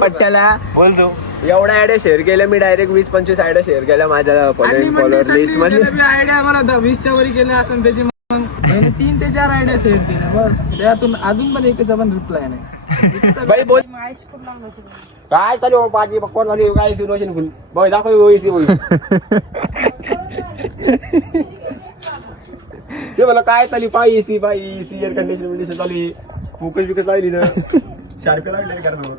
पट्ट्याला बोलतो एवढ्या idea share केल्या मी डायरेक्ट 20-25 आयडिया शेअर केल्या माझ्या फॉलोअर लिस्ट मध्ये. आयडिया मला 20च्या वरी केल्या असून त्याची मग 3 ते 4 आयडिया शेअर केल्या बस. त्यातून अजून पण एकचा पण रिप्लाय नाही. बाई बोल काय चालू पाजी कोण झाली काय सिच्युएशन फुल बाई दाखव ओईसी बोल ते मला काय चालली पाय एसी एअर कंडिशन चालू फोकस बिकस लावली ना शार्पे लागले करणार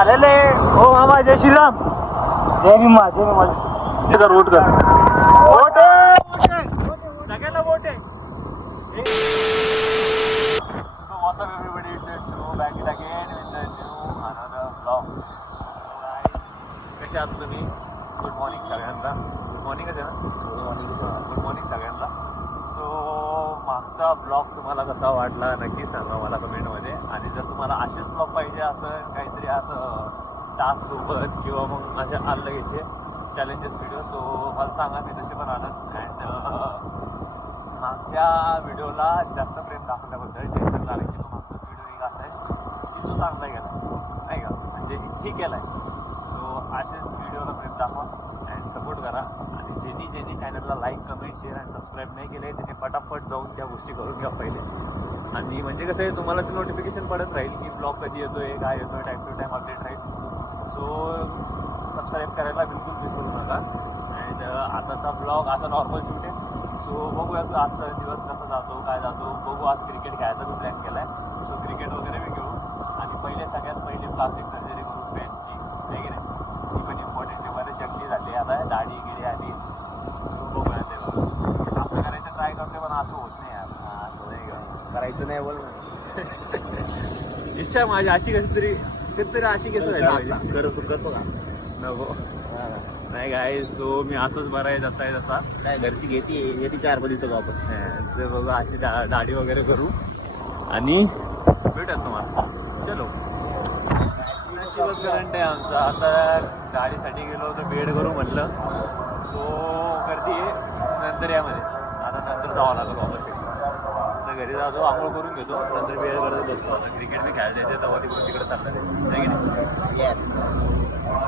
आलेले हो मामा जय श्रीराम जय भीमा जय भीमा रोड कर वोट सगळ्यांना वोट आहे. So what's up everybody, it's Show back it again with the new another vlog. So guys, कसे आहात तुम्ही? गुड मॉर्निंग सगळ्यांना. गुड मॉर्निंगच आहे ना? गुड मॉर्निंग सगळ्यांना. सो मागचा ब्लॉग तुम्हाला कसा वाटला नक्की सांगा मला कमेंटमध्ये. आणि जर तुम्हाला असेच ब्लॉग पाहिजे असं काहीतरी असं टास्कसोबत किंवा मग असे अलगेचे चॅलेंजेस व्हिडिओ सो मला सांगा मी तसे पण आणत. अँड मागच्या व्हिडिओला जास्त प्रेम दाखवल्याबद्दल टेन्शन झालं की तो मागचा व्हिडिओ एक असा आहे की जो चांगला गेला नाही का म्हणजे ठीक केला आहे. सो असेच व्हिडिओला प्रेम दाखवा अँड सपोर्ट करा. आणि ज्यांनी चॅनलला लाईक कमेंट शेअर आणि सबस्क्राईब नाही केलं आहे त्यांनी फटाफट जाऊन त्या गोष्टी करून घ्या पहिले. आणि म्हणजे कसं आहे तुम्हाला ते नोटिफिकेशन पडत राहील की ब्लॉग कधी येतो आहे काय येतो आहे टाईम टू टाईम अपडेट राहील. सो सबस्क्राईब करायला बिलकुल विसरू नका. अँड आताचा ब्लॉग असा नॉर्मल शूट आहे. सो बघूया आजचा दिवस कसा जातो काय जातो बघू. आज क्रिकेट खेळायचा मी प्लॅन केला आहे. सो क्रिकेट वगैरे मी घेऊ आणि सगळ्यात पहिले प्लास्टिक सर्जरी करू बेस्टची आहे की नाही. ती पण इम्पॉर्टंट आहे. बरेच जगली झाली आता दाढी गिरी आली. सो बघूया ते असं करायचं ट्राय करते पण असं होत नाही यार. असं नाही करायचं नाही बोल इच्छा माझी अशी कधीतरी अशी कसं व्हायला करतो का नको नाही काय. सो मी असंच बरं आहे जसा आहे तसा काय घरची घेते 4 दिवसात वापस ते बघू अशी दाढी वगैरे करू आणि भेटत तुम्हाला. चलो नशीबच करंट आहे आमचं. आता गाडीसाठी गेलो होतो बेड करू म्हटलं. सो गर्दी आहे नंतर यामध्ये आता नंतर जावं लागेल वापस तर घरी जातो आंघोळ करून घेतो नंतर बेड करत बसतो. आता क्रिकेट मी खेळायला जायचं तेव्हा तिकडे चाललं आहे की नाही.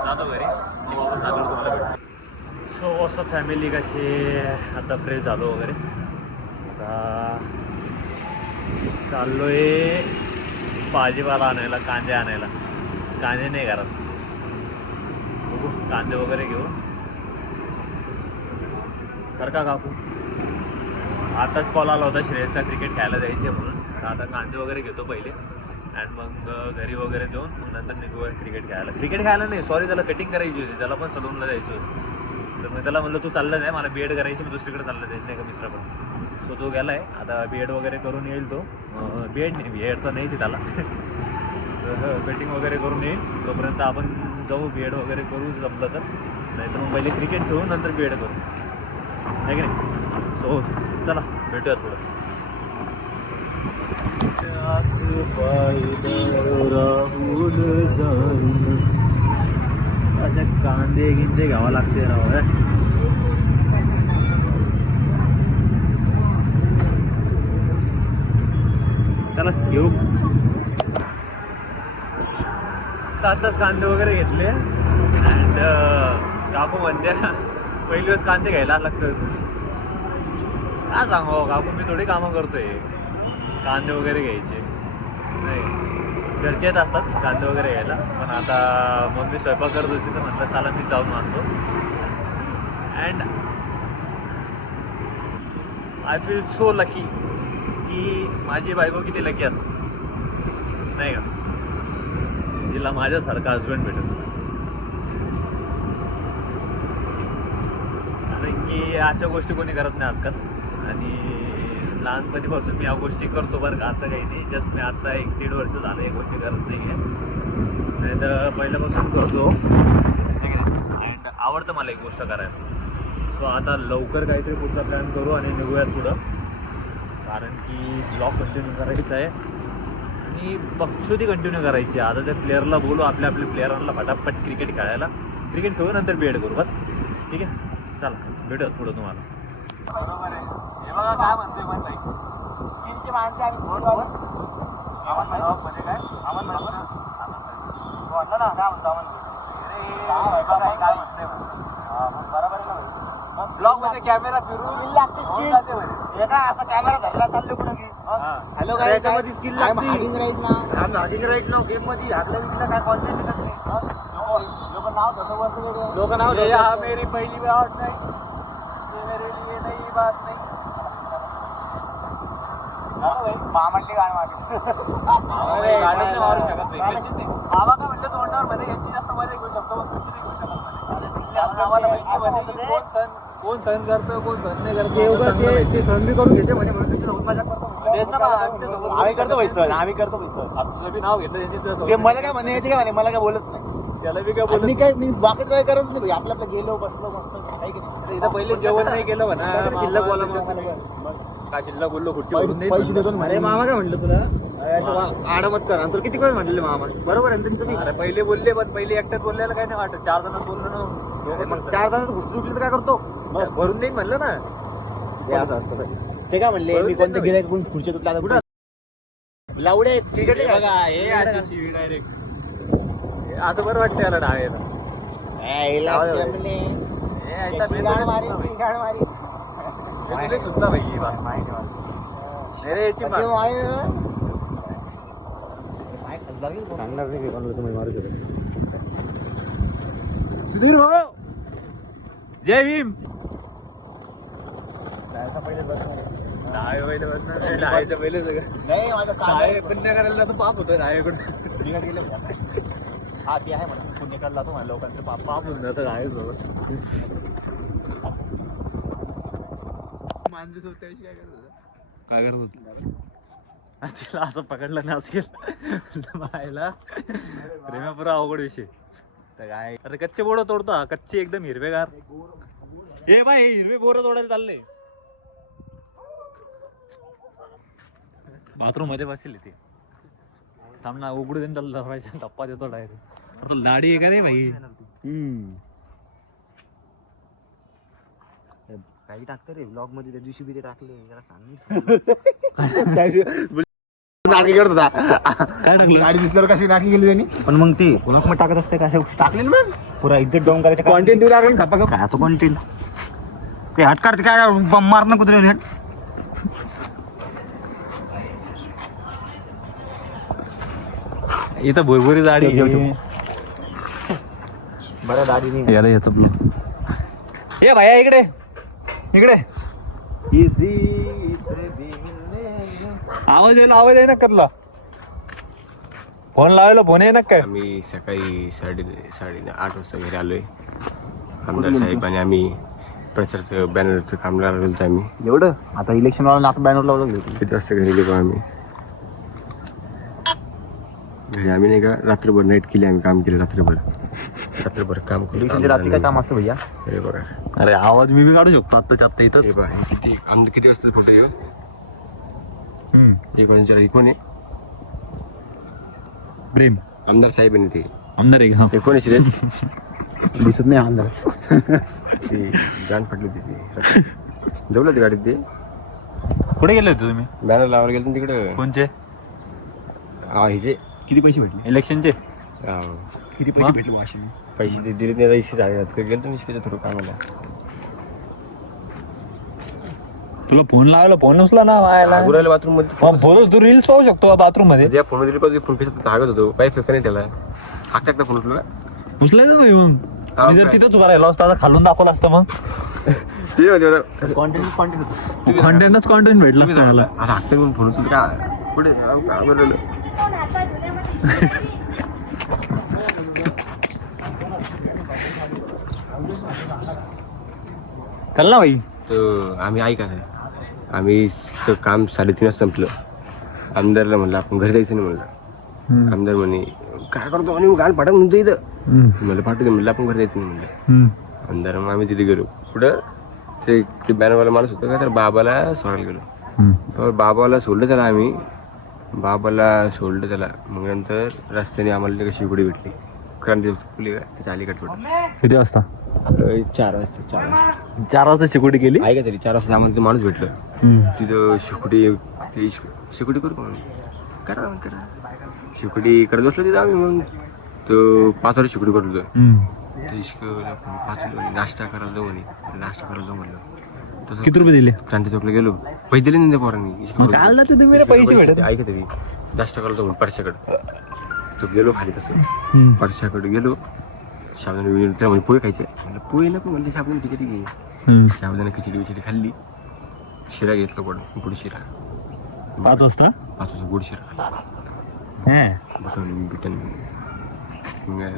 जातो घरी सांगतो तुम्हाला भेटतो. सो असं फॅमिली कशी आता फ्रेश झालो वगैरे. आता चाललो आहे भाजीपाला आणायला कांदे आणायला. कांदे नाही घरात बघू कांदे वगैरे घेऊ. का काकू आताच कॉल आला होता श्रेयसचा क्रिकेट खेळायला जायचे म्हणून. आता कांदे वगैरे घेतो पहिले अँड मग घरी वगैरे देऊन मग नंतर निघू क्रिकेट खेळायला नाही सॉरी त्याला कटिंग करायची होती. त्याला पण सलूनला जायचं होतं. तर मी त्याला म्हणलं तू चाललं जाय मला बीएड करायची मी दुसरीकडे चाललं जायचं नाही का मित्र पण. सो तो गेला आहे आता बीएड वगैरे करून येईल. तो बीएड तर नाहीच त्याला कटिंग वगैरे करून येईल. तोपर्यंत आपण जाऊ बीएड वगैरे करू जमलं तर. नाहीतर मग पहिले क्रिकेट खेळू नंतर बीएड करू आहे की नाही. सो चला भेटूयात पुढं. अशा कांदे गिंदे घ्यावा लागते राव. चला घेऊ. आताच कांदे वगैरे घेतले अँड काकू म्हणते पहिली वेळेस कांदे घ्यायला लागतं. काय सांगू काकू मी थोडी कामं करतोय. कांदे वगैरे घ्यायचे नाही घरचेच असतात कांदे वगैरे घ्यायला. पण आता मम्मी स्वयंपाक करत होती तर म्हटलं चला मी जाऊन आणतो. And I feel so lucky की माझी बायको किती लकी असते नाही का. तिला माझ्यासारखा हजबंड भेटत. कारण की अशा गोष्टी कोणी करत नाही आजकाल. आणि लहानपणीपासून मी या गोष्टी करतो बरं का असं काही नाही. जस्ट मी आता 1-1.5 वर्ष झालं या गोष्टी करत नाही आहे. नाही तर पहिल्यापासून करतो ठीक आहे. अँड आवडतं मला एक गोष्ट करायला. सो आता लवकर काहीतरी पुढचा प्लॅन करू आणि निघूयात पुढं. कारण की ब्लॉग कंटिन्यू करायचं आहे आणि बक्षुदी कंटिन्यू करायची. आता त्या प्लेअरला बोलू आपल्या प्लेअरांना फटाफट क्रिकेट खेळायला. क्रिकेट खेळू नंतर बीएड करू बस ठीक आहे. चला भेटूयात पुढं तुम्हाला. बरोबर आहे. हे बघा काय म्हणते पण स्किलची माणसं आम्ही मध्ये काय वाटलं ना काय म्हणतो बरोबर आहे ना ब्लॉग मध्ये कॅमेरा फिरून लागते असा कॅमेरा धरला चाललो कुठं की हॅलो काय याच्यामध्ये स्किल लागते हार्डिंग राईट ना गेम मध्ये हातला विकला काय कॉन्टेंट निघत नाही लोक नाव तसं वरचं लोक नाव मेरी पहिली बात नाही ये मेरे लिए नई बात नाही मामांनी गाणं मागे मामा काय म्हटलं तोंडावर मध्ये यांची जास्त मजा घेऊ शकतो पण तुमची नाही घेऊ शकत आम्हाला माहिती कोण सहन करतो कोण सहन नाही करतो ते सहन बी करून घेते म्हणे म्हणून तुमची सोबत मजा करतो आम्ही करतो भाई सर आम्ही करतो भाई सर आपलं बी नाव घेतलं ते मला काय म्हणे काय म्हणे मला काय बोलत नाही त्याला बी काय बोलत काय मी बाकी काय करत नाही आपलं आपलं गेलो बसलो मस्त काय की नाही इथं पहिले जेवण नाही केलं म्हणा शिल्लक बोला काय शिल्लक बोललो खुर्ची भरून दे पैसे देतो अरे मामा काय म्हटलं तुला आडमत कर तुला किती वेळ म्हटले मामा बरोबर आहे त्यांचं अरे पहिले बोलले पण पहिले एकट्यात बोललेलं काय नाही वाटत 4 जणांना बोललो ना मग 4 जणांना खुर्ची उठली तर काय करतो भरून देईन म्हणलं ना ते असं असतं ते काय म्हणले मी कोणतं गिरायक कोण खुर्ची तुटला कुठं लावडे क्रिकेट बघा हे अशी डायरेक्ट आता बरं वाटतं याला डावेला सुद्धा भाई अरे याची सुधीर भाऊ जय भीम पहिले पुण्य करायला तर पाप होतं रायकडून गेले हा ते आहे म्हणा पुण्य करायला तो लोकांचं पाप पाप होऊन जातं राय माणूस होत काय करत होत तिला असं पकडलं ना असं केलं मायला प्रेमापुरा अवघड विषय तर काय अरे कच्चे बोरं तोडतो कच्चे एकदम हिरवेगार हे बाई हिरवे बोरं तोडायला चालले बाथरूम मध्ये बसेल ते थांब ना उघडू देऊन त्याला धरायचा टप्पा देतो डायरेक्ट लाडी आहे का रे भाई काही टाकतं रे ब्लॉग मध्ये त्या दिवशी बी ते टाकले जरा सांग नाटकी करत होता काय टाकलं गाडी दिसल्यावर कशी नाटकी केली त्यांनी पण मग ते ब्लॉग मध्ये टाकत असते कशा टाकले ना पुरा इज्जत डाऊन करायचं कॉन्टेंट देऊ लागलं खपा काय तो कॉन्टेंट ते हट काढते काय मार ना कुत्रे हट इथं भुरभुरी दाढी बरं दाढी नाही याला याचं ब्लॉग ए भाया इकडे इकडे आवाज आहे ना करला फोन लावायला फोन आहे ना काय आम्ही सकाळी 8:30 वाजता घरी आलोय आमदार साहेब आणि आम्ही प्रचारचं बॅनरचं काम लावलं होतं आम्ही एवढं आता इलेक्शन वाला आता बॅनर लावलं किती वाजता घरी गेलो आम्ही घरी आम्ही नाही का रात्रभर नाईट केली आम्ही काम केलं रात्रभर काम केलं रात्री काय काम असतं भैया अरे बघा अरे आवाज मी बी काढू शकतो आत्ताच्या आत्ता इथं हे बघा किती वाजता फोटो आहे हे कोण कोण आहे प्रेम आमदार साहेब आहे ते आमदार आहे का कोण आहे दिसत नाही आमदार ती जाण पडली होती जवळ गाडीत ते कुठे गेले होते तुम्ही बॅनर लावायला गेलो तिकडे कोणचे हिचे किती पैसे भेटले इलेक्शनचे किती पैसे भेटले वाशिम पैसे ते दिले नाही इशे झाले गेलो तुम्ही थोडं कामाला तुला फोन लावला फोन उचला ना गुरायला बाथरूम मध्ये बोल तू रील्स पाहू शकतो बाथरूम मध्ये फोन मध्ये फोन पेक्षा धागत होतो काही फक्त नाही त्याला हात टाकता फोन उचलला उचलायचं भाई मग मी जर तिथंच उभा राहिलो असतो आता खालून दाखवलं असतं मग कॉन्टेंटच कॉन्टेंट भेटलं असतं मला आता हात टाकून फोन उचलतो का पुढे चल ना भाई तर आम्ही ऐका आम्ही काम 3:30 संपलं आमदारला म्हणलं आपण घरी जायचं नाही म्हणलं आमदार म्हणे काय करतो आणि गाण पाठव म्हणतो इथं मला पाठवते म्हणलं आपण घरी जायचं नाही म्हणलं आमदार मग आम्ही तिथे गेलो पुढं ते बॅनरवाला माणूस होतं का तर बाबाला सोडायला गेलो बाबाला सोडलं त्याला आम्ही मग नंतर रस्त्याने आम्हाला शिवगुडी भेटली क्रांती फुले त्याच्या अलीकडे किती वाजता 4 वाजता 4 वाजता शिकुटी केली आहे का तरी 4 वाजता आम्हाला माणूस भेटलं तिथं शिकुटी करू का करा शिकडी करत बसलो तिथं आम्ही. मग तो 5 वाजता शिकडी करत होतो. नाश्ता करायला जाऊ म्हणलं. तसं किती रुपये दिले? क्रांती चौकला गेलो, पैसे दिले नाही त्या पोरांनी. काल ना तुम्ही मला पैसे भेटत. ऐकत मी नाश्ता करायला जाऊ परशाकडे. तो गेलो खाली तसं परशाकडे गेलो. साबुदाणा म्हणजे पोहे खायचे. म्हणलं पोहे नको म्हणले, साबुदाणा खिचडी घे. साबुदाणा खिचडी खाल्ली. शिरा घेतला गुड शिरा. 5 वाजता गुड शिरा खाल्ला. बटन बिटन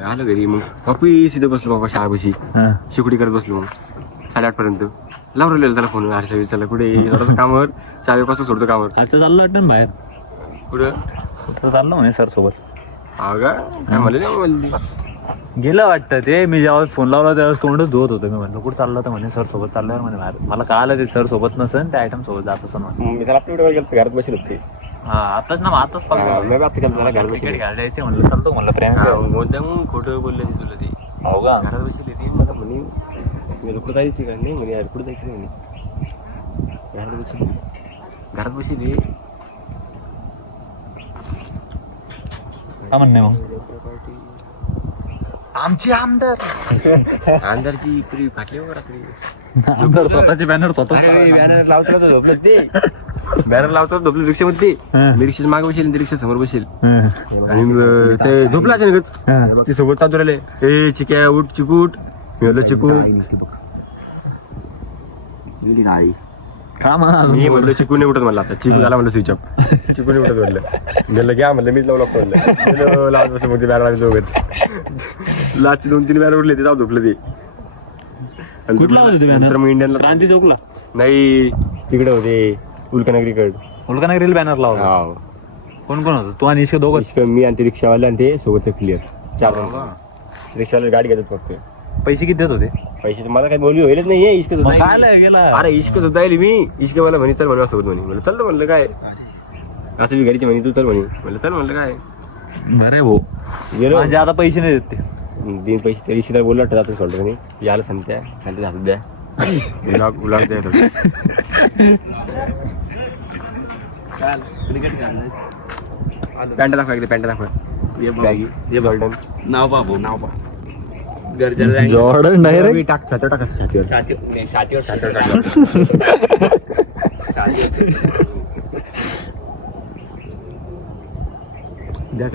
आलं घरी. मग वापी सिधं बसलो बाबा शाळापाशी. शिकडी करत बसलो. मग 8:30 पर्यंत लावलेलं त्याला फोन. हर्षा त्याला कुठे कामावर 4 वाजता सोडतो कामावर. असं चाललं वाटतं बाहेर कुठं चाललं म्हणे सर सोबत. हा का काय म्हणलं गेलं वाटतं ते. मी जेव्हा फोन लावला त्यावेळेस तोंडच धुवत होतं. मी म्हणलं कुठं चाललं तर म्हणे सर सोबत चालल्यावर म्हणे बाहेर. मला कळालं ते सर सोबत नसेल त्या आयटम सोबत जात असं म्हणून. त्याला घरात बसले होते. हा आताच ना आताच घरात तिकीट घालायचे म्हणलं चालतो म्हणलं प्रेम खोटं बोललं तुला ते. हो का घरात बसले ते. मला म्हणे मी कुठं जायची का नाही म्हणे. यार कुठं जायचं नाही म्हणे. घरात बसली काय म्हणणे मग आमची आमदारची पुरी फाटली वगैरे रात्री. आमदार स्वतःचे बॅनर स्वतः बॅनर लावतो झोपलं ते. बॅनर लावतो झोपलं रिक्षामध्ये. मी रिक्षाच्या मागे बसेल ते रिक्षा समोर बसेल आणि ते झोपला असेल ते सोबत चालू राहिले. ए चिक्या उठ चिकूट. मी म्हणलं चिकूट. मी म्हणलं चिकू नाही उठत म्हणलं. आता चिकू झाला म्हणलं स्विच ऑफ. चिकू नाही उठत म्हणलं. म्हणलं घ्या म्हणलं मीच लावलं म्हणलं. लावत बसलं मग ते बॅनर आम्ही दोघंच. लास्टचे 2-3 बॅनर उठले ते जाऊ झोपलं ते. कुठला होते ते बॅनर? मग इंडियनला क्रांती चौकला नाही तिकडे होते उल्कानगरीकडे. उल्कानगरीला बॅनर लावला. हो कोण कोण होतं तू आणि इसके दोघं? मी आणि ते रिक्षावाले आणि ते सोबत क्लिअर 4 रिक्षावाले गाडी घेतात फक्त. पैसे किती देत होते? पैसे मला काही बोलली होईलच नाही. इश्क गेला अरे इश्क सुद्धा येईल मी. इश्क मला म्हणे चल म्हणून सोबत म्हणे. म्हणलं चल म्हणलं काय असं मी घरीची म्हणे तू चल म्हणे. म्हणलं चल म्हणलं काय बरं भाऊ गेलो. म्हणजे आता पैसे नाही देत ते. दिन पैसे त्या दिवशी बोलला वाटतं जातो सोडलं म्हणे. याला सांगत्या सांगते हातात द्या उलाग द्या थोडं. पॅन्ट दाखवा एकदा पॅन्ट दाखवा. बॅगी ये बर्डन नाव बाबू नाव पा जॉर्डन डायरेक्ट टाक छातीवर टाक छातीवर छातीवर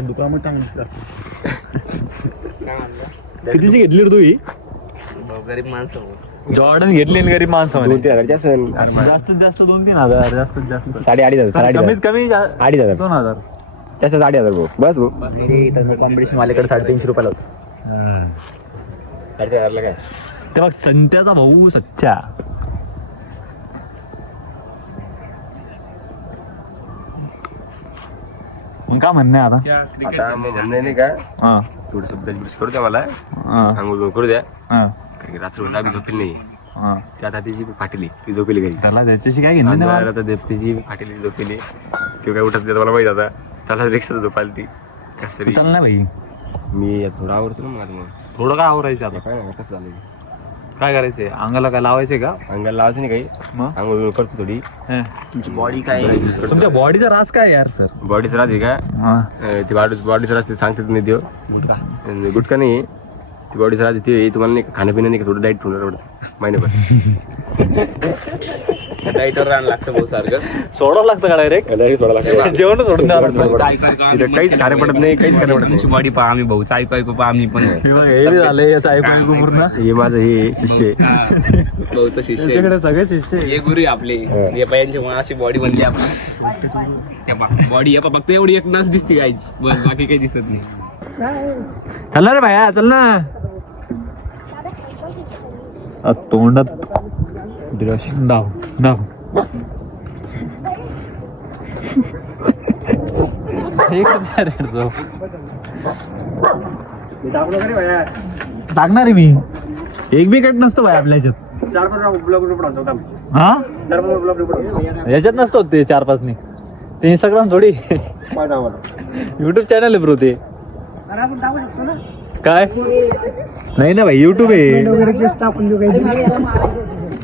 दुकानामध्ये चांगलं. कितीची घेतली रे तू ही? गरीब माणसं जॉर्डन घेतली आणि गरीब माणसं 2-3 हजार जास्तीत जास्त 2-3 हजार जास्तीत जास्त 2,500 कमीत कमी 2,500 2,000 त्याचं 2,500 भाऊ बस भाऊ. कॉम्पिटिशन माझ्याकडे 350 रुपयाला होतं. 3,500 काय ते बघ संत्याचा भाऊ सच्चा. मग काय म्हणणं आहे आता? आता म्हणणं नाही का हा थोडस ब्रश करू द्या मला. हा आंघोळ करू द्या. हा रात्र आम्ही झोपेल नाही. हा ती आता तिची फाटली ती झोपेली घरी. त्याला त्याच्याशी काय घेणं नाही. आता तिची फाटली झोपेली. ती काय उठत मला माहित आता. त्याला रिक्षा झोपायला ती कस तरी. चल ना भाई मी थोडं आवडतो ना मग आता. मग थोडं काय आवरायचं आता? काय नाही कसं झालं काय करायचंय? अंगाला काय लावायचंय का? अंगाला लावायचं नाही काही. मग आंघोळ करतो थोडी. तुमची बॉडी काय तुमच्या बॉडीचा रास काय यार सर? बॉडीच राहते का ती बॉडीच राहते सांगतात नाही देव. गुटखा नाही ती बॉडीच राहते. ते तुम्हाला नाही खाणं नाही का थोडं डाईट ठेवणार पडतं महिन्याभर. डाईटवर राहणं लागतं भाऊ सारखं. सोडावं लागतं का डायरेक्ट? सोडा लागतं. जेवण सोडून द्यावं लागतं. काहीच खाणं पडत नाही काहीच खाणं पडत तुमची नाही. बॉडी पहा आम्ही भाऊ चाय पायको पहा आम्ही पण. हे बघ, हे बी झालं याचं ऐकू पूर्ण. हे माझं हे शिष्य आहे. भाऊचं शिष्य आहे. त्याच्याकडे सगळे शिष्य आहे. हे गुरु आहे आपले. हे पायांची अशी बॉडी बनली आपली. बॉडी फक्त एवढी एक नस दिसते काहीच बस बाकी काही दिसत नाही. चल ना रे भाया चल ना. तोंडात डाव डाव टाकणार आहे मी. एक बी कट नसतो भाई आपल्या ह्याच्यात. हा याच्यात नसतो ते 4-5 ने. ते इंस्टाग्राम थोडी युट्यूब चॅनल आहे ब्रो ते. काय नाही ना भाई युट्यूब आहे.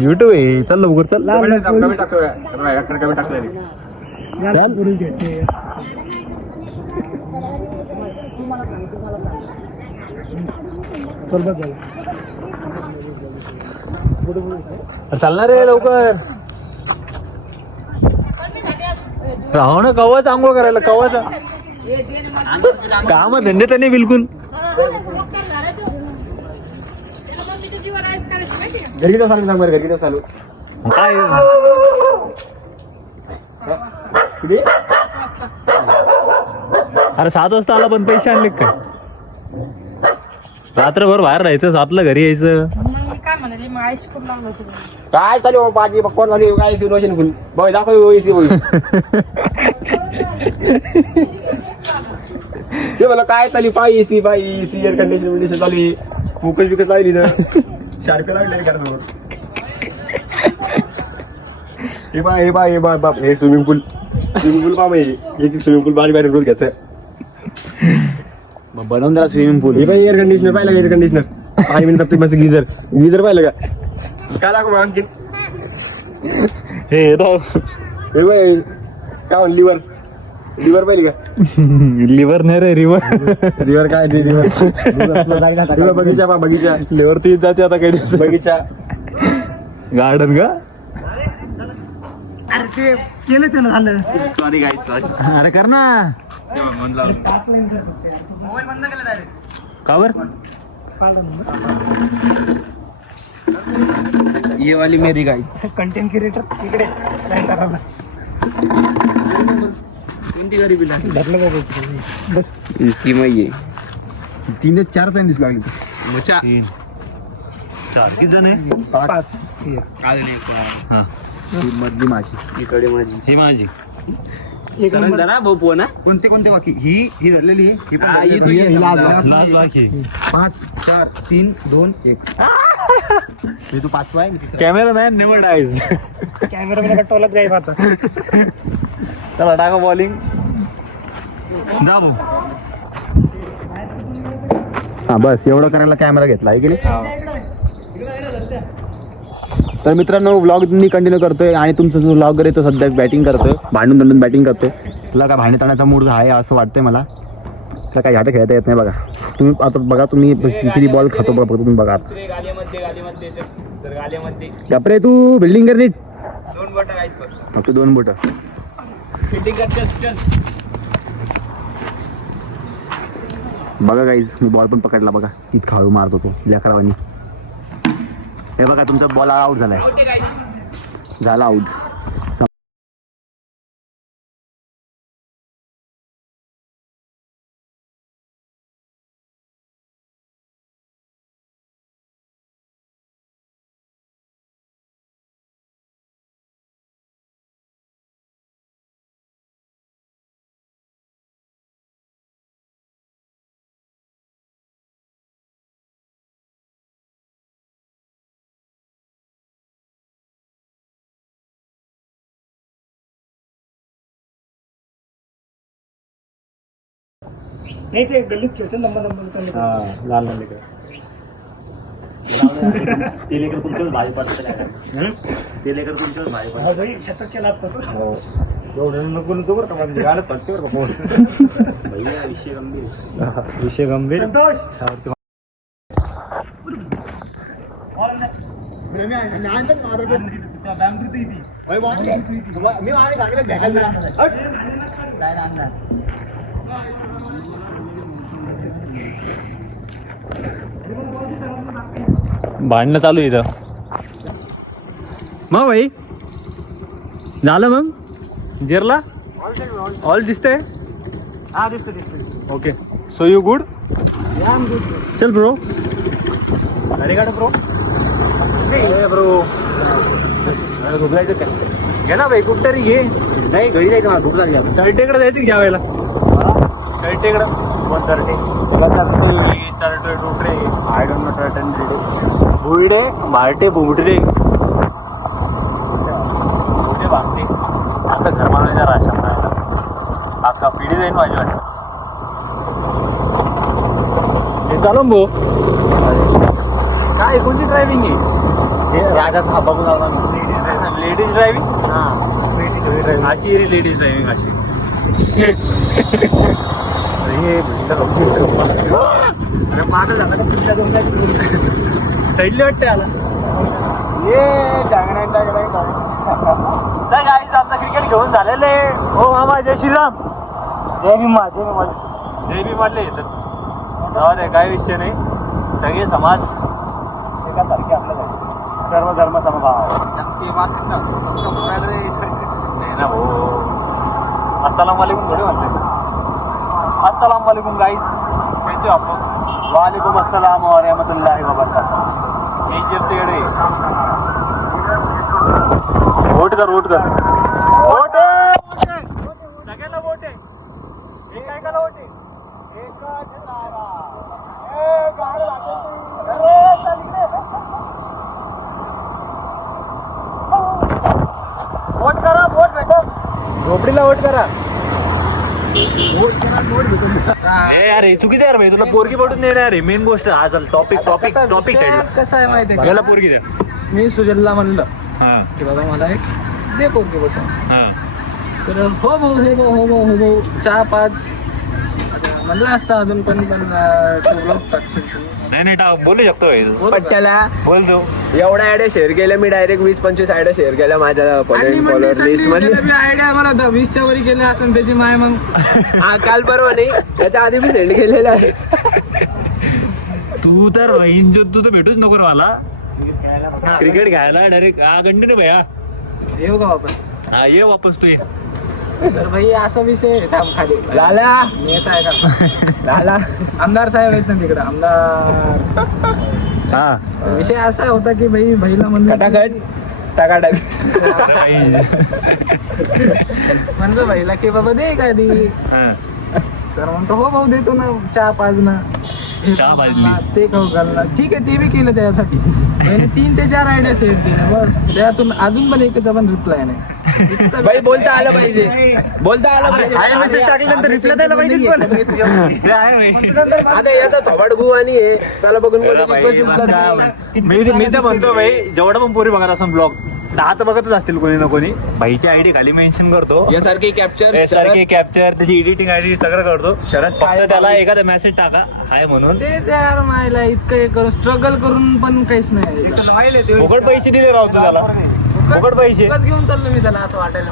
युट्यूब आहे. चल लवकर चल. चालणार रे लवकर. राहो ना कवाच आंघोळ करायला कवाच काम धंदे तर नाही बिलकुल. घरी तर चालू बरं घरी तर चालू काय किती अरे 7 वाजता आला पण पैसे आणले काय? रात्रभर बाहेर राहायचं 7ला घरी यायचं. काय म्हणाली मग आईश खूप लावलं होतं. काय चालू पाठी पक्कन झाली काय सिच्युएशन फुल बघ दाखव एसी होईल ते मला काय चालू पाय एसी एअर कंडिशन चालू फोकस बिकस लावली ना शार्पे लागले घरासमोर. हे बाप हे स्विमिंग पूल पा एक स्विमिंग पूल बारी बारी रोज घ्यायचं बनवून जरा स्विमिंग पूल. हे बाई एअर कंडिशनर पाहिलं का एअर कंडिशनर 5 मिनिट माझं गिझर पाहिलं का काय लागू मग आणखी हे हे बाई काय म्हण लिव्हर पाहिली का लिव्हर नाही रे रिव्हर. लिव्हर काय लिव्हर बगीचा लिव्हर तीच जाते आता काही दिवस. बगीचा गार्डन का? अरे ते केलं ते ना झालं. Sorry guys sorry. अरे कर ना. मोबाईल बंद केला डायरेक्ट. का बर? ये वाली मेरी गाईज. कंटेंट क्रिएटर इकडे काय करायला कोणती गरीबी लागली? धरलं बाबा ती माहिती 3-4 सायन्स लागली मचा 4 किती जण आहे? 5 हा मधली माझी इकडे माझी ही माझी. जरा भाऊ ना कोणते बाकी ही धरलेली हा, ही तू ये. लाज बाकी 5 4 3 2 1 मी तू 5वा आहे मी तिसरा. Cameraman never dyes. कॅमेरा मला टोलत जाईल आता. चला टाका बॉलिंग. जा भाऊ. हा बस एवढं करायला कॅमेरा घेतला आहे की नाही. तर मित्रांनो व्लॉग मी कंटिन्यू करतोय आणि तुमचा जो व्लॉगर आहे तो सध्या बॅटिंग करतोय भांडून बॅटिंग करतोय. तुला काय भांडे ताण्याचा मूड आहे असं वाटतंय मला. तुला काही झाटं खेळता येत नाही बघा. तुम्ही आता बघा तुम्ही किती बॉल खातो बघा तुम्ही बघा. गपरे तू बिल्डिंग कर नीट. 2 बोट गाईज फक्त 2 बोट. फिटिंग कर चल. बघा गाईज मी बॉल पण पकडला बघा किती खाळू मारतो तो लेकरावानी. हे बघा तुमचा बॉल आउट झालाय. झाला आउट. नाही ते गल्लीत खेळते नंबर लाल लाल लेकर. ते लेकर तुमच्याच भाजी पडत ते लेकर तुमच्याच भाजी पडत. भाई शतक केला आता तो. एवढं नको नको बरं का म्हणजे गाडत पडते बरं का भैया विषय गंभीर. विषय गंभीर. संतोष भांडणं चालू इथं मग भाई. झालं मग जिरला ऑल दिसतंय. हा दिसतो ओके सो यू गुड. चल ब्रो गाडी काढ ब्रो. ब्रो झोप जायचं काय घे ना भाई कुठं तरी घे. नाही घरी जायचं मला झोप लागली. तळटेकडे जायचं घ्या वेळेला. तळटेकडं आय डोंट नो टर्टन भुईडे मारटे बुमडे बुमडे भागते असं घर मानवायच्या राशन राहायला आता पिढी जाईन माझी वाटत. हे चालू भाऊ काय कोणती ड्रायव्हिंग आहे? रागाचा हा बघून आला लेडीज ड्रायव्हिंग. हा अशी लेडीज ड्रायव्हिंग अशी चढली वाटते आला आता क्रिकेट घेऊन झालेले हो मामा जय श्रीराम जय भीम वाटले जाऊ दे काही विषय नाही सगळे समाज एकासारखे आपल्याला सर्व धर्म समभाव नाही ना भाऊ अस्सलाम वालेकुम थोडे म्हणते अस्सलाम वालेकुम गाइस कैसे हो आप लोग वालेकुम अस्सलाम व रहमतुल्लाहि व बरकातहू ये जेरचे येडे वोट कर सगळ्याला वोट आहे एक ऐकायला वोट आहे वोट करा वोट भेटो झोपडीला वोट करा अरे चुकीचं यार भाई तुला पोरगी पडून नाही रे मेन गोष्ट हा चल टॉपिक कसं आहे माहितीये याला का पोरगी द्या मी सुजलला म्हणलं हा की बाबा मला एक दे पोरगी बटन हा तर हो भाऊ चहा पाच म्हणलं असतं अजून पण ब्लॉग टाकशील तू नाही बोलू शकतो भाई तू. पण त्याला बोल तू एवढ्या आयडिया शेअर केल्या मी डायरेक्ट 20-25 आयडिया शेअर केल्या माझ्या फॉलोअर लिस्ट मध्ये आयडिया मला 20च्या वरी केले असेल त्याची माय मग हा काल परवा नाही त्याच्या आधी मी सेंड केलेला आहे तू तर बहीण जो तू तर भेटूच नको रे मला क्रिकेट खेळायला डायरेक्ट कंटिन्यू भैया येऊ का वापस हा ये वापस तू ये तर भाई असा विषय आहे, थांब खाली लाला येत आहे का लाला आमदार साहेब आहेत ना तिकडे आमदार हा विषय असा होता की भाई भाईला म्हणलं टाकाटक म्हणलं भाईला की बाबा दे एखादी हा. तर म्हणतो हो भाऊ देतो ना चहा पाच ना चहा पाजली. ते खाऊ घालणार ठीक आहे ते बी केलं त्यासाठी त्याने 3 ते 4 आयडिया शेअर केल्या बस त्यातून अजून पण एकच पण रिप्लाय नाही बाई बोलता आलं पाहिजे मेसेज टाकल्यानंतर रिप्लाय द्यायला पाहिजे ते आहे भाई आता याचा थोबाड गु आणि हे चला बघून अरे भाई, मी तर म्हणतो भाई जेवढं पण पोरी बघत असं ब्लॉग 10 तर बघतच असतील कोणी ना कोणी भाईची आयडी खाली मेन्शन करतो यासारखी कॅप्चर कॅप्चर त्याची एडिटिंग आयडी सगळं करतो फक्त त्याला एखादा मेसेज टाका हाय म्हणून तेच यार मायला इतकं हे करून स्ट्रगल करून पण काहीच नाही फुकट पैसे दिले राहतो त्याला फुकट पैसे फुकट घेऊन चाललो मी त्याला असं वाटायला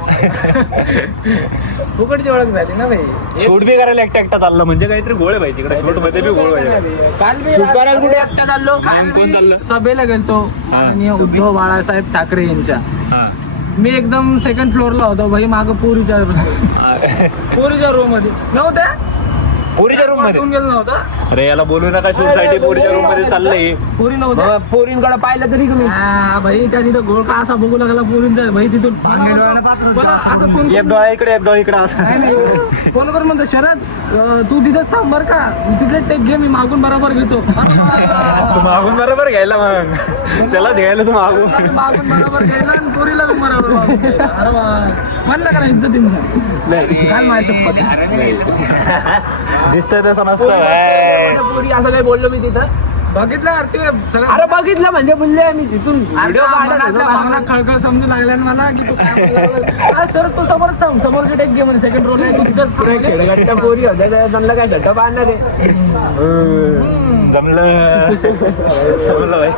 फुकटची ओळख झाली ना भाई शूट बी करायला एकटा चाललं म्हणजे काहीतरी गोळ आहे पाहिजे इकडे शूट मध्ये बी गोळ पाहिजे काल मी शूट करायला कुठे एकटा चाललो कोण चाललं सभेला गेलतो आणि उद्धव बाळासाहेब ठाकरे यांच्या हा मी एकदम सेकंड फ्लोअरला होतो भाई मागं पोरीच्या रूम मध्ये नव्हत्या पोरीच्या रूम मध्ये गेलो नव्हता अरे याला बोलू नका शूट साठी पोरीच्या रूम मध्ये चाललंय पोरी नव्हत्या पोरींकडे पाहिलं तरी कमी भाई त्या तिथं घोळका असा बघू लागला पोरींचा भाई तिथून मला असं फोन एक डोळा इकडे नाही नाही फोन करून म्हणतो शरद तू तिथेच थांब बरं का तिथे टेक घे मी मागून बरोबर घेतो तू मागून बरोबर घ्यायला मग त्याला घ्यायला तू मागून मागून बरोबर घ्यायला आणि पोरीला पण बरोबर मागून घ्यायला. अरे वा. म्हणलं का नाही इज्जतीने काल माझ्या शपथ दिसतंय तसं नसतं पोरी असं काही बोललो मी तिथं बघितलं यार ते सगळं अरे बघितलं म्हणजे बोलले मी तिथून व्हिडिओ भावना खळखळ समजू लागल्या ना मला की तू काय बोलायला. सर तू समोर थांब समोरची टेक घे म्हणे सेकंड रोल आहे तू तिथंच थांब. खेळगट्ट्या पोरी होत्या त्यांना काय शट्ट पाहणार आहे जमलं भाई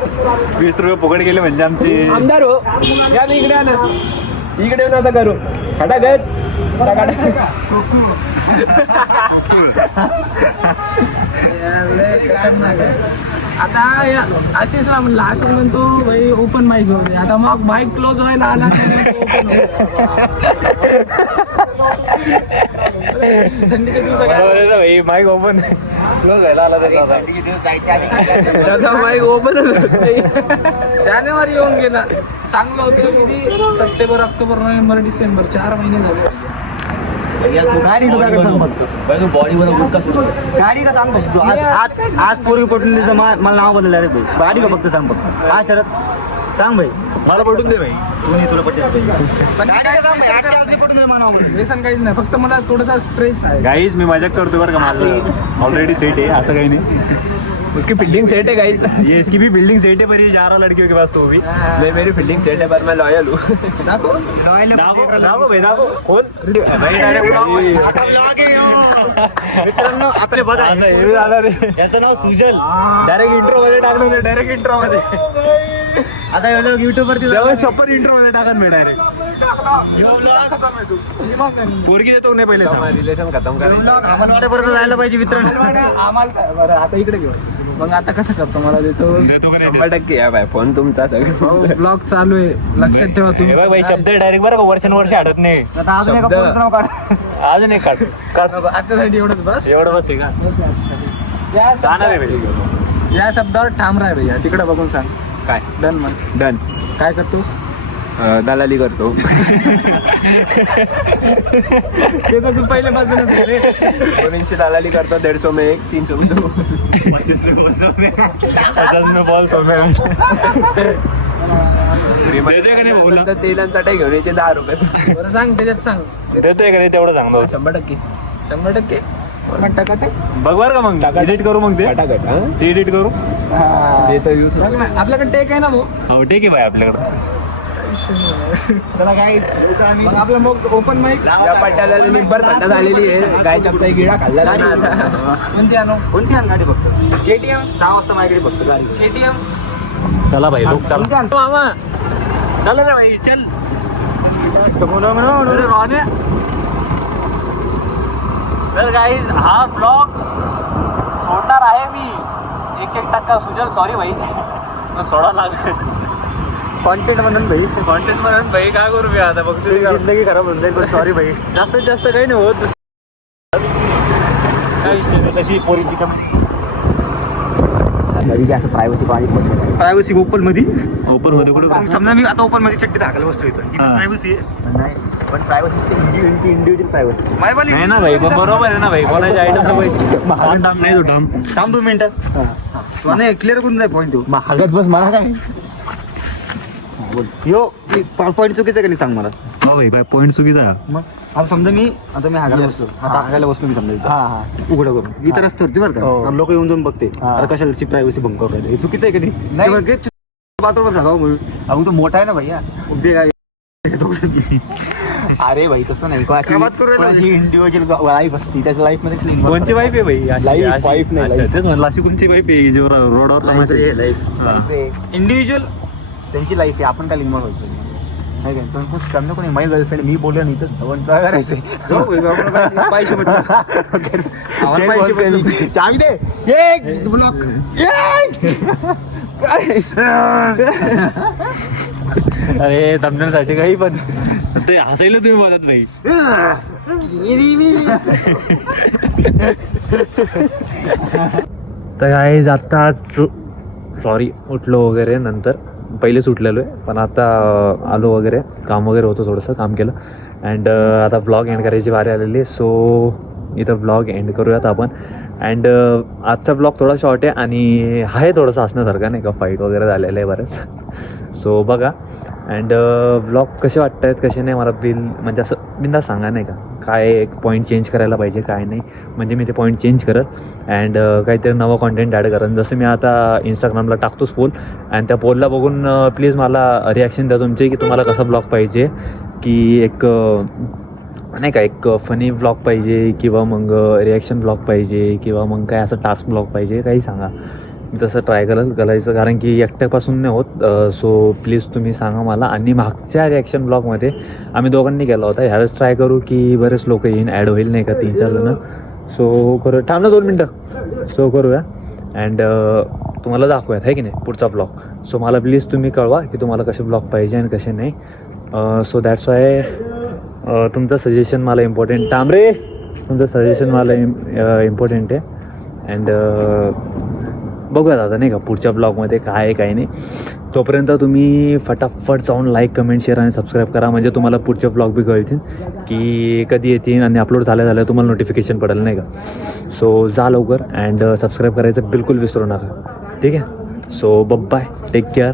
20 रुपये फुकट गेले म्हणजे आमची आमदार हो या ना इकडे ना इकडे येऊन आता करू फटाकत आता अशीच ना म्हणलं अशीच म्हणतो भाई ओपन माईक होते आता मग माईक क्लोज व्हायला आला थंडीच्या दिवसात माईक ओपन क्लोज व्हायला आला त्याचा माईक ओपन जानेवारी येऊन गेला चांगलं होतं किती सप्टेंबर ऑक्टोबर नोव्हेंबर डिसेंबर 4 महिने झाले गाडी का सांग फक्त आज पोरगी पटून मला नाव बदललं रे भाऊ गाडी का फक्त सांग फक्त हा शरद सांग भाई मला पटून दे भाई तुला पटेल पण व्यसन काहीच नाही, फक्त मला थोडासा स्ट्रेस आहे. गाईज मी मजाक करतो बरं का, माझं ऑलरेडी सेट आहे असं काही नाही. उसकी फील्डिंग सेट है गाइस. ये इसकी भी बिल्डिंग सेट है पर ये 11 लड़कियों के पास तो भी मैं मेरी फील्डिंग सेट है पर मैं लॉयल हूँ. दाखव. दाखव भाई दाखव कोण मित्रांनो आपले बघा याचं नाव सुजल. डायरेक्ट इंट्रो मध्ये टाकलं, डायरेक्ट इंट्रो मध्ये. आता युट्यूब वरती शॉपर इंट्रो मध्ये टाकन मी डायरेक्ट. पोरगी देतो नाही पहिले रिलेशन खतम करायचं. वाटेपर्यंत जायला पाहिजे मित्रांनो. आम्हाला बरं आता इकडे घेऊ. मग आता कसं करतो मला देतो. 100% या बाय फोन तुमचा सगळं. ब्लॉग चालू आहे, लक्षात ठेवा तुम्ही. भाई शब्द डायरेक्ट बरं का वर्षानुवर्ष हटत नाही. अजून एक काढ आजच्यासाठी एवढंच बस. एवढं बस आहे का या जाणार आहे शब्दावर- भाई. या शब्दावर ठाम राह भैया. तिकडे बघून सांग काय डन म्हण. डन. काय करतोस? दलाली करतो. ते तर तू पहिले बाजूनच आहे रे. 2 इंच दलाली करतो. 150 में 1, 300 में 2. 50 में बॉल सोमेल. देतोय का नाही भाऊला? नंतर तेल आणि चटई घेऊन यायचे 10 रुपये. बरं सांग, त्याच्यात सांग. देतोय का नाही तेवढं सांगतो. 100%. 100%. मग टकाटक. बघ बरं का मग एडिट करू मग ते टाकाट. एडिट करू. ते तर यूज बघ ना, आपल्याकडे टेक आहे ना भाऊ. हो ठीक आहे भाई आपल्याकडं. चला गाईस मग आपलं मग ओपन माईक. या पट्ट्याला निब्बर थंड झालेली आहे. गायच्या आमचा गिळा खाल्ला ना आता. कोणती आणू? कोणती आण गाडी बघतो KTM. 6 वाजता माझ्याकडे बघतो गाडी. KTM. चला भाई लोक चला मामा चला रे भाई चल. तर गाईज हा ब्लॉग सोडणार आहे मी 1% सुजल. सॉरी भाई सोडा लागेल कॉन्टेंट म्हणून भाई. कॉन्टेंट म्हणून भाई काय करू मी आता बघतो. जिंदगी खराब होऊन जाईल पण सॉरी भाई. जास्तीत जास्त काही नाही होत. कशी पोरीची कमी प्रायव्हसी ओपन मध्ये कुठे समजा मी आता ओपन मध्ये चट्टी दाखल बसतो इथं प्रायव्हसी नाही पण प्रायव्हसी इंडिव्हिज्युअल प्रायव्हसी नाही ना भाई. पण बरोबर आहे ना भाई. कोणाच्या आयटमचा पैसे नाही तो थांब 2 मिनिटं नाही क्लिअर करून जाय पॉईंट. महागत बस मला काय. यो पॉईंट चुकीचं का नाही सांग मला. हा भाई पॉईंट चुकीचा. मग आता समजा मी हागायला बसलो. आता हागायला बसलो मी समजा इथं. उघडं करून इथं रस्त्यावरती बरं का लोक येऊन जाऊन बघते अरे कशाची प्रायव्हसी भंग करू राहिले. हे चुकीचं आहे कधी बाथरूम सांगावं म्हणून. अहो तो मोठा आहे ना भैया. उद्या काय अरे भाई तसं नाही. कोणाची इंडिव्हिज्युअल लाईफ असते त्याच्या लाईफ मध्ये कोणची वाईफ आहे भाई? Life, wife नाही, life. तेच म्हणलं अशी कोणची वाईफ आहे जो रोडवर तमाशा. इंडिव्हिज्युअल त्यांची लाईफ आहे. आपण काय लिंबा व्हायचं समजा कोणी माझी गर्लफ्रेंड मी बोललो नाही तर जवळ करायचं चावी दे ब्लॉक. अरे थंबनेलसाठी काही पण ते हसायला तुम्ही बोलत नाही. तर गाईज आता सॉरी उठलो वगैरे नंतर पहिले सुटलेलो आहे पण आता आलो वगैरे काम वगैरे होतं थोडंसं काम केलं अँड आता ब्लॉग एंड करायची बारी आलेली. सो इथं ब्लॉग एंड करूयात आपण. अँड आजचा ब्लॉग थोडा शॉर्ट आहे आणि आहे थोडंसं असण्यासारखं नाही का. फाईट वगैरे झालेलं आहे बरंच. सो बघा अँड ब्लॉग कसे वाटत आहेत कसे नाही मला म्हणजे असं बिंदास सांगा नाही का. काय एक पॉईंट चेंज करायला पाहिजे काय नाही म्हणजे मी ते पॉईंट चेंज करत अँड काहीतरी नवं कॉन्टेंट ॲड करत. जसं मी आता इंस्टाग्रामला टाकतोच पोल अँड त्या पोलला बघून प्लीज मला रिॲक्शन द्या तुमचे की तुम्हाला कसा ब्लॉग पाहिजे की एक नाही का एक फनी ब्लॉग पाहिजे किंवा मग रिॲक्शन ब्लॉग पाहिजे किंवा मग काय असं टास्क ब्लॉग पाहिजे काही सांगा. मी तसं ट्राय करायचं कारण की एकट्यापासून नाही होत. सो प्लीज तुम्ही सांगा मला. आणि मागच्या रिॲक्शन ब्लॉगमध्ये आम्ही दोघांनी केला होता. ह्यावेळेस ट्राय करू की बरेच लोक येईन ॲड होईल नाही का 3-4 जणं. सो करू थांब ना 2 मिनटं. सो करूया अँड तुम्हाला दाखवूयात आहे की नाही पुढचा ब्लॉग. सो मला प्लीज तुम्ही कळवा की तुम्हाला कसे ब्लॉग पाहिजे आणि कसे नाही. सो दॅट्स वाय तुमचं सजेशन मला इम्पॉर्टंट. तांबरे तुमचं सजेशन मला इम्पॉर्टंट आहे. अँड बघूयात आता नाही का पुढच्या ब्लॉगमध्ये काय आहे काय नाही. तोपर्यंत तुम्ही फटाफट जाऊन लाईक कमेंट शेअर आणि सबस्क्राईब करा म्हणजे तुम्हाला पुढचे ब्लॉग बी कळतील की कधी येतील आणि अपलोड झाल्या तुम्हाला नोटिफिकेशन पडेल नाही का. सो जा लवकर अँड सबस्क्राईब करायचं बिलकुल विसरू नका ठीक आहे. So bye take care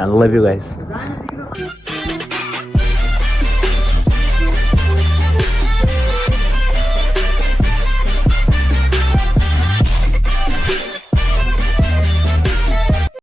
I love you guys.